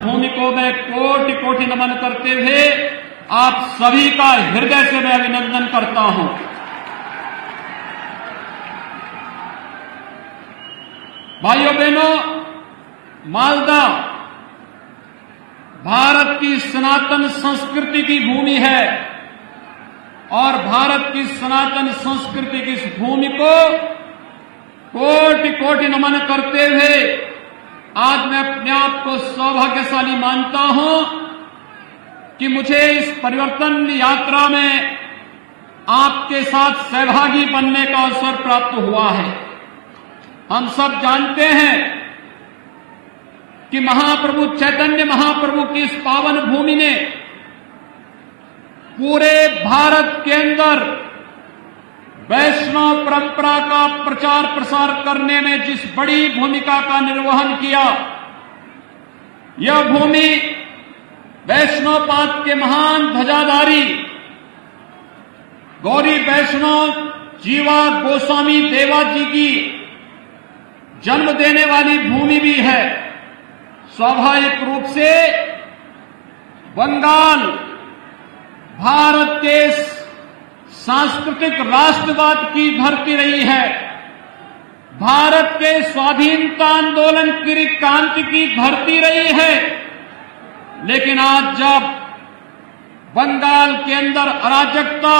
भूमि को मैं कोटि कोटि नमन करते हुए आप सभी का हृदय से मैं अभिनंदन करता हूं। भाइयों बहनों, मालदा भारत की सनातन संस्कृति की भूमि है और भारत की सनातन संस्कृति की इस भूमि को कोटि कोटि नमन करते हुए आज मैं अपने आप को सौभाग्यशाली मानता हूं कि मुझे इस परिवर्तन यात्रा में आपके साथ सहभागी बनने का अवसर प्राप्त हुआ है। हम सब जानते हैं कि महाप्रभु चैतन्य महाप्रभु की इस पावन भूमि ने पूरे भारत के अंदर वैष्णव परंपरा का प्रचार प्रसार करने में जिस बड़ी भूमिका का निर्वहन किया, यह भूमि वैष्णवपाद के महान ध्वजाधारी गौरी वैष्णव जीवा गोस्वामी देवा जी की जन्म देने वाली भूमि भी है। स्वाभाविक रूप से बंगाल भारत के सांस्कृतिक राष्ट्रवाद की धरती रही है, भारत के स्वाधीनता आंदोलन की क्रांति की धरती रही है। लेकिन आज जब बंगाल के अंदर अराजकता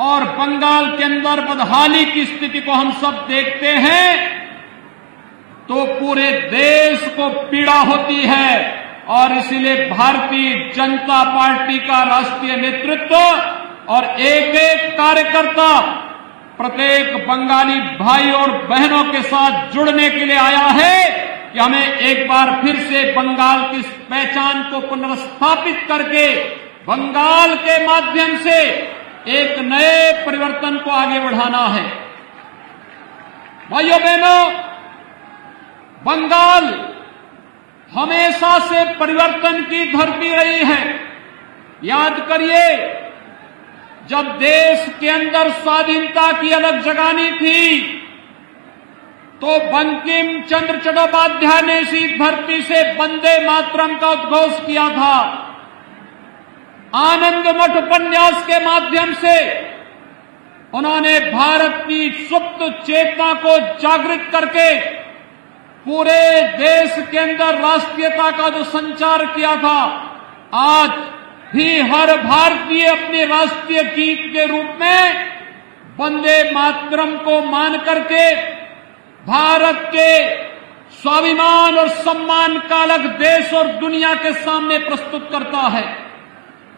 और बंगाल के अंदर बदहाली की स्थिति को हम सब देखते हैं तो पूरे देश को पीड़ा होती है और इसीलिए भारतीय जनता पार्टी का राष्ट्रीय नेतृत्व और एक एक कार्यकर्ता प्रत्येक बंगाली भाई और बहनों के साथ जुड़ने के लिए आया है कि हमें एक बार फिर से बंगाल की पहचान को पुनर्स्थापित करके बंगाल के माध्यम से एक नए परिवर्तन को आगे बढ़ाना है। भाइयों बहनों, बंगाल हमेशा से परिवर्तन की धरती रही है। याद करिए, जब देश के अंदर स्वाधीनता की अलग जगानी थी तो बंकिम चंद्र चट्टोपाध्याय ने इसी धरती से वंदे मातरम का उद्घोष किया था। आनंद मठ उपन्यास के माध्यम से उन्होंने भारत की सुप्त चेतना को जागृत करके पूरे देश के अंदर राष्ट्रीयता का जो संचार किया था, आज भी हर भारतीय अपने राष्ट्रीय गीत के रूप में वंदे मातरम को मान करके भारत के स्वाभिमान और सम्मान का अलग देश और दुनिया के सामने प्रस्तुत करता है।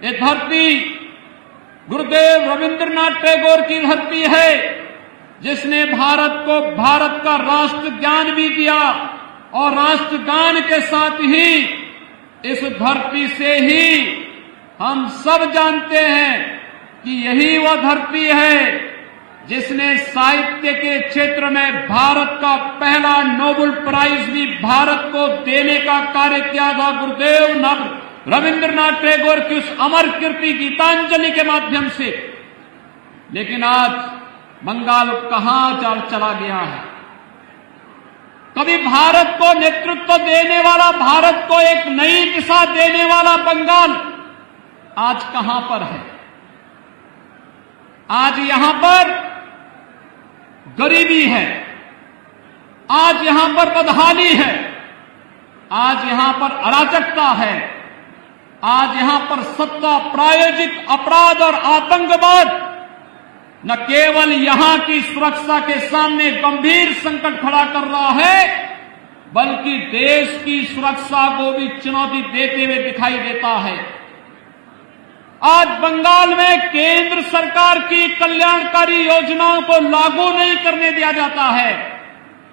ये धरती गुरुदेव रविंद्रनाथ टैगोर की धरती है, जिसने भारत को भारत का राष्ट्र ज्ञान भी दिया और राष्ट्रगान के साथ ही इस धरती से ही हम सब जानते हैं कि यही वह धरती है जिसने साहित्य के क्षेत्र में भारत का पहला नोबेल प्राइज भी भारत को देने का कार्य किया था गुरुदेव रविंद्रनाथ टैगोर की उस अमर कीर्ति गीतांजलि के माध्यम से। लेकिन आज बंगाल कहां चला गया है? कभी भारत को नेतृत्व देने वाला, भारत को एक नई दिशा देने वाला बंगाल आज कहां पर है? आज यहां पर गरीबी है, आज यहां पर बदहाली है, आज यहां पर अराजकता है, आज यहां पर सत्ता प्रायोजित अपराध और आतंकवाद न केवल यहां की सुरक्षा के सामने गंभीर संकट खड़ा कर रहा है, बल्कि देश की सुरक्षा को भी चुनौती देते हुए दिखाई देता है। आज बंगाल में केंद्र सरकार की कल्याणकारी योजनाओं को लागू नहीं करने दिया जाता है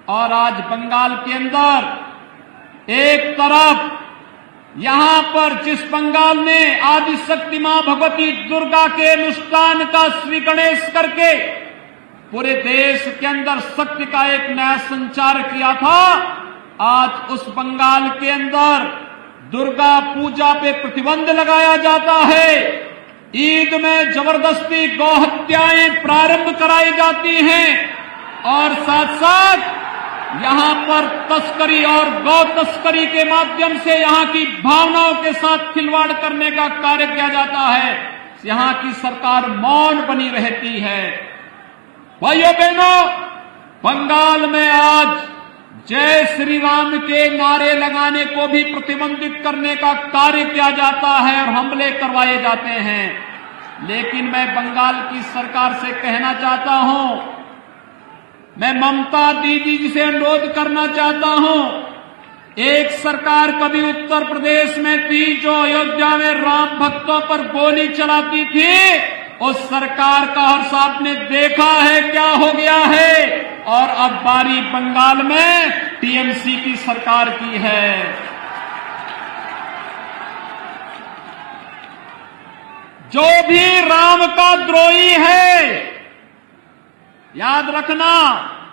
और आज बंगाल के अंदर एक तरफ यहां पर जिस बंगाल ने आदिशक्ति मां भगवती दुर्गा के अनुष्ठान का श्री गणेश करके पूरे देश के अंदर शक्ति का एक नया संचार किया था, आज उस बंगाल के अंदर दुर्गा पूजा पे प्रतिबंध लगाया जाता है। ईद में जबरदस्ती गौ हत्याएं प्रारंभ कराई जाती हैं और साथ साथ यहां पर तस्करी और गौ तस्करी के माध्यम से यहां की भावनाओं के साथ खिलवाड़ करने का कार्य किया जाता है, यहां की सरकार मौन बनी रहती है। भाइयों बहनों, बंगाल में आज जय श्री राम के नारे लगाने को भी प्रतिबंधित करने का कार्य किया जाता है और हमले करवाए जाते हैं। लेकिन मैं बंगाल की सरकार से कहना चाहता हूं, मैं ममता दीदी जी से अनुरोध करना चाहता हूं, एक सरकार कभी उत्तर प्रदेश में थी जो अयोध्या में राम भक्तों पर गोली चलाती थी, उस सरकार का हर साहब ने देखा है क्या हो गया है। और अब बारी बंगाल में टीएमसी की सरकार की है। जो भी राम का द्रोही है, याद रखना,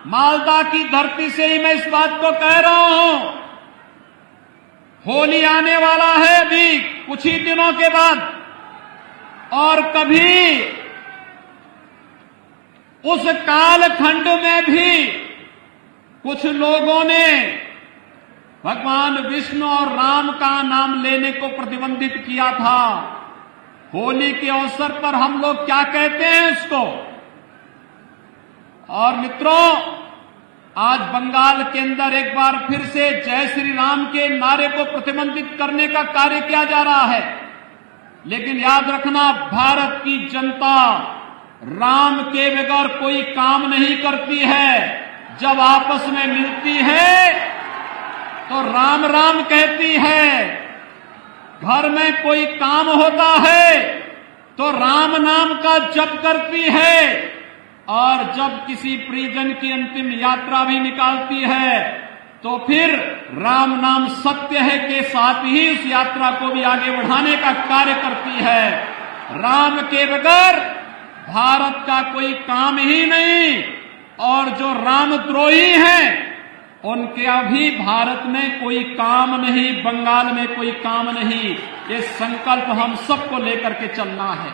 मालदा की धरती से ही मैं इस बात को कह रहा हूं, होली आने वाला है अभी कुछ ही दिनों के बाद, और कभी उस कालखंड में भी कुछ लोगों ने भगवान विष्णु और राम का नाम लेने को प्रतिबंधित किया था। होली के अवसर पर हम लोग क्या कहते हैं इसको। और मित्रों, आज बंगाल के अंदर एक बार फिर से जय श्री राम के नारे को प्रतिबंधित करने का कार्य किया जा रहा है। लेकिन याद रखना, भारत की जनता राम के बगैर कोई काम नहीं करती है। जब आपस में मिलती है तो राम राम कहती है, घर में कोई काम होता है तो राम नाम का जप करती है, और जब किसी परिजन की अंतिम यात्रा भी निकालती है तो फिर राम नाम सत्य है के साथ ही उस यात्रा को भी आगे बढ़ाने का कार्य करती है। राम के बगैर भारत का कोई काम ही नहीं, और जो रामद्रोही हैं उनके अभी भारत में कोई काम नहीं, बंगाल में कोई काम नहीं। ये संकल्प हम सबको लेकर के चलना है।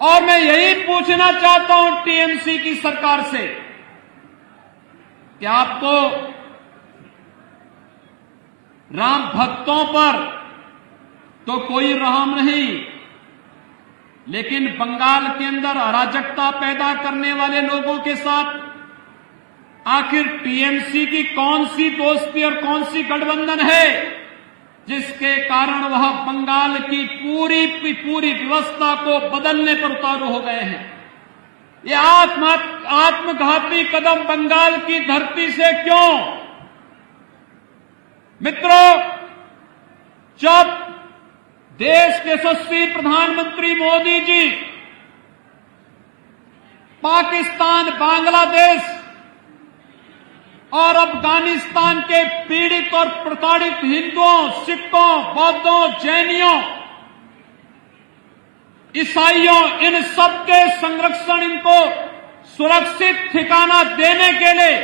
और मैं यही पूछना चाहता हूं टीएमसी की सरकार से कि आपको राम भक्तों पर तो कोई रहम नहीं, लेकिन बंगाल के अंदर अराजकता पैदा करने वाले लोगों के साथ आखिर टीएमसी की कौन सी दोस्ती और कौन सी गठबंधन है जिसके कारण वह बंगाल की पूरी व्यवस्था को बदलने पर उतारू हो गए हैं। ये आत्मघाती कदम बंगाल की धरती से क्यों? मित्रों, जब देश के यशस्वी प्रधानमंत्री मोदी जी पाकिस्तान, बांग्लादेश और अफगानिस्तान के पीड़ित और प्रताड़ित हिंदुओं, सिखों, बौद्धों, जैनियों, ईसाइयों, इन सबके संरक्षण, इनको सुरक्षित ठिकाना देने के लिए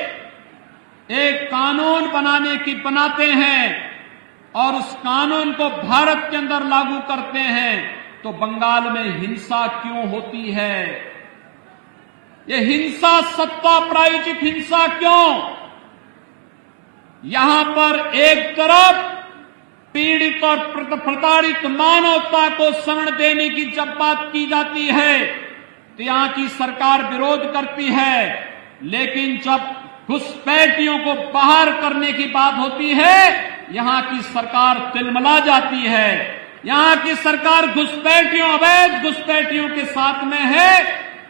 एक कानून बनाते हैं और उस कानून को भारत के अंदर लागू करते हैं, तो बंगाल में हिंसा क्यों होती है? ये हिंसा सत्ता प्रायोजित हिंसा क्यों? यहां पर एक तरफ पीड़ित और प्रताड़ित मानवता को शरण देने की जब बात की जाती है तो यहां की सरकार विरोध करती है, लेकिन जब घुसपैठियों को बाहर करने की बात होती है यहां की सरकार तिलमिला जाती है। यहां की सरकार घुसपैठियों, अवैध घुसपैठियों के साथ में है,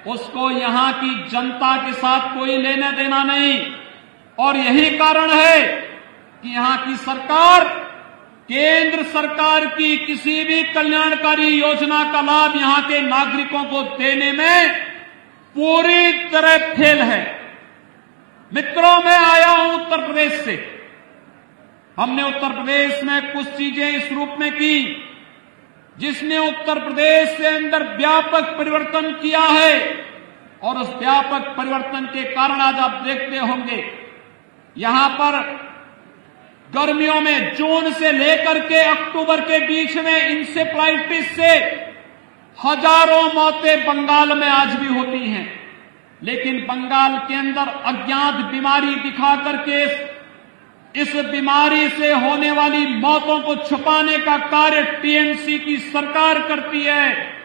उसको यहां की जनता के साथ कोई लेना देना नहीं। और यही कारण है कि यहां की सरकार केंद्र सरकार की किसी भी कल्याणकारी योजना का लाभ यहां के नागरिकों को देने में पूरी तरह फेल है। मित्रों, मैं आया हूं उत्तर प्रदेश से। हमने उत्तर प्रदेश में कुछ चीजें इस रूप में की जिसने उत्तर प्रदेश से अंदर व्यापक परिवर्तन किया है, और उस व्यापक परिवर्तन के कारण आज आप देखते होंगे यहां पर गर्मियों में जून से लेकर के अक्टूबर के बीच में इंसेफ्लाइटिस से हजारों मौतें बंगाल में आज भी होती हैं। लेकिन बंगाल के अंदर अज्ञात बीमारी दिखा करके इस बीमारी से होने वाली मौतों को छुपाने का कार्य टीएमसी की सरकार करती है।